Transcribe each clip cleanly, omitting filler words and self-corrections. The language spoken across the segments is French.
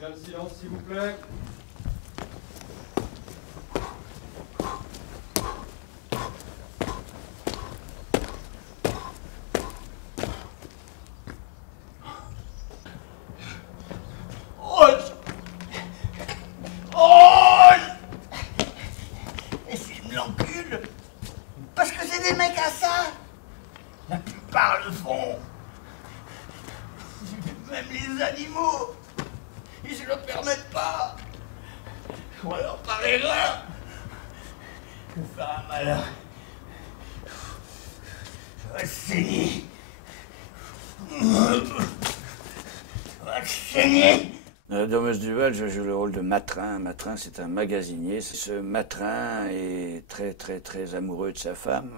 Bien le silence, s'il vous plaît. Et s'ils me l'enculent, parce que c'est des mecs à ça. La plupart le font. Même les animaux, ils se le permettent pas. Ou alors par erreur. Je vais faire un malheur. Je vais saigner. Je vais saigner. Dans La Demeuse du Val, je joue le rôle de Matrin. Matrin, c'est un magasinier. Ce Matrin est très, très, très amoureux de sa femme,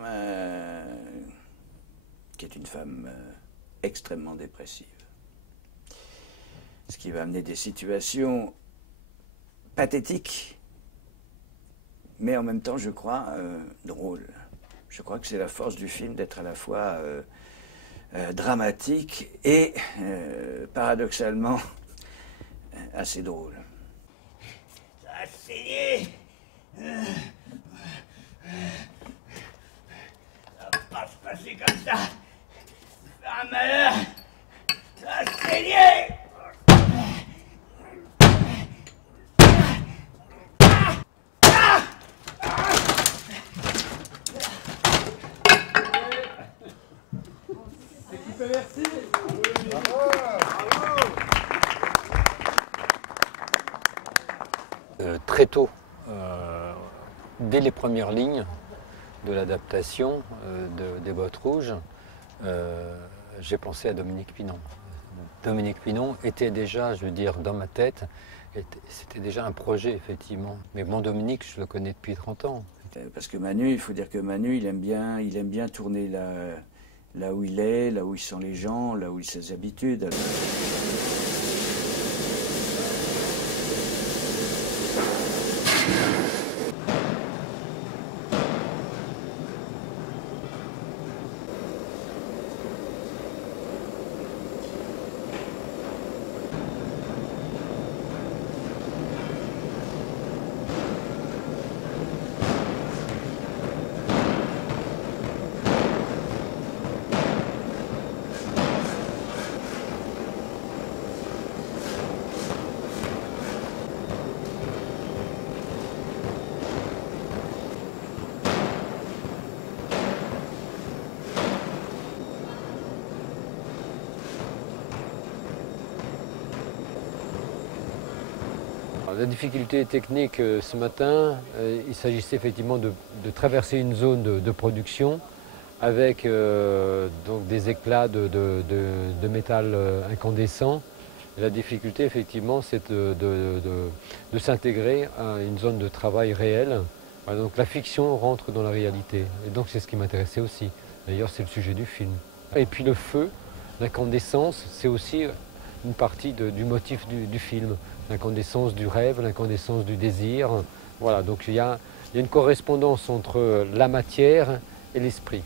qui est une femme extrêmement dépressive. Ce qui va amener des situations pathétiques, mais en même temps, je crois, drôles. Je crois que c'est la force du film d'être à la fois dramatique et, paradoxalement, assez drôle. Ça a saigné. Ça va pas se passer comme ça. Faire un malheur. Ça a saigné. Merci. Très tôt, dès les premières lignes de l'adaptation des Bottes Rouges, j'ai pensé à Dominique Pinon. Dominique Pinon était déjà, je veux dire, dans ma tête, c'était déjà un projet, effectivement. Mais bon, Dominique, je le connais depuis 30 ans. Parce que Manu, il faut dire que Manu, il aime bien tourner là où il est, là où ils sont les gens, là où il a ses habitudes. La difficulté technique ce matin, il s'agissait effectivement de traverser une zone de production avec donc des éclats de métal incandescent. Et la difficulté effectivement c'est de s'intégrer à une zone de travail réelle. Voilà, donc la fiction rentre dans la réalité et donc c'est ce qui m'intéressait aussi. D'ailleurs c'est le sujet du film. Et puis le feu, l'incandescence, c'est aussi une partie du motif du film. L'incandescence du rêve, l'incandescence du désir. Voilà, donc il y a une correspondance entre la matière et l'esprit.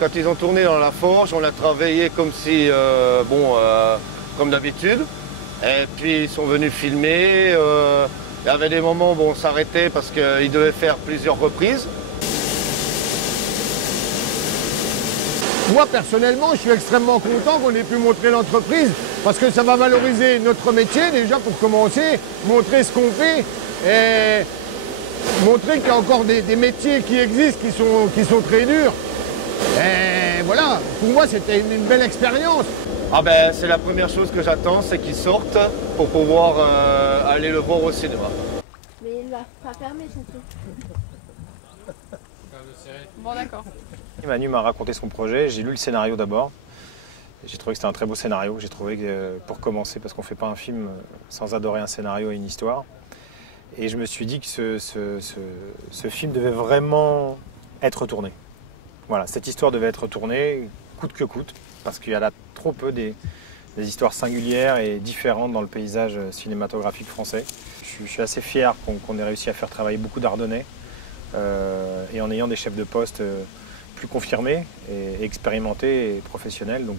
Quand ils ont tourné dans la forge, on a travaillé comme si, comme d'habitude. Et puis ils sont venus filmer. Il y avait des moments où on s'arrêtait parce qu'ils devaient faire plusieurs reprises. Moi, personnellement, je suis extrêmement content qu'on ait pu montrer l'entreprise parce que ça va valoriser notre métier, déjà pour commencer, montrer ce qu'on fait et montrer qu'il y a encore des métiers qui existent, qui sont très durs. Et voilà, pour moi, c'était une belle expérience. Ah ben, c'est la première chose que j'attends, c'est qu'ils sortent pour pouvoir aller le voir au cinéma. Mais il va pas fermer son truc. Bon, d'accord. Manu m'a raconté son projet, j'ai lu le scénario d'abord. J'ai trouvé que c'était un très beau scénario. J'ai trouvé que, pour commencer, parce qu'on ne fait pas un film sans adorer un scénario et une histoire. Et je me suis dit que ce film devait vraiment être tourné. Voilà, cette histoire devait être tournée, coûte que coûte, parce qu'il y a là trop peu des histoires singulières et différentes dans le paysage cinématographique français. Je suis assez fier qu'on ait réussi à faire travailler beaucoup d'Ardennais et en ayant des chefs de poste plus confirmés et expérimentés et professionnels. Donc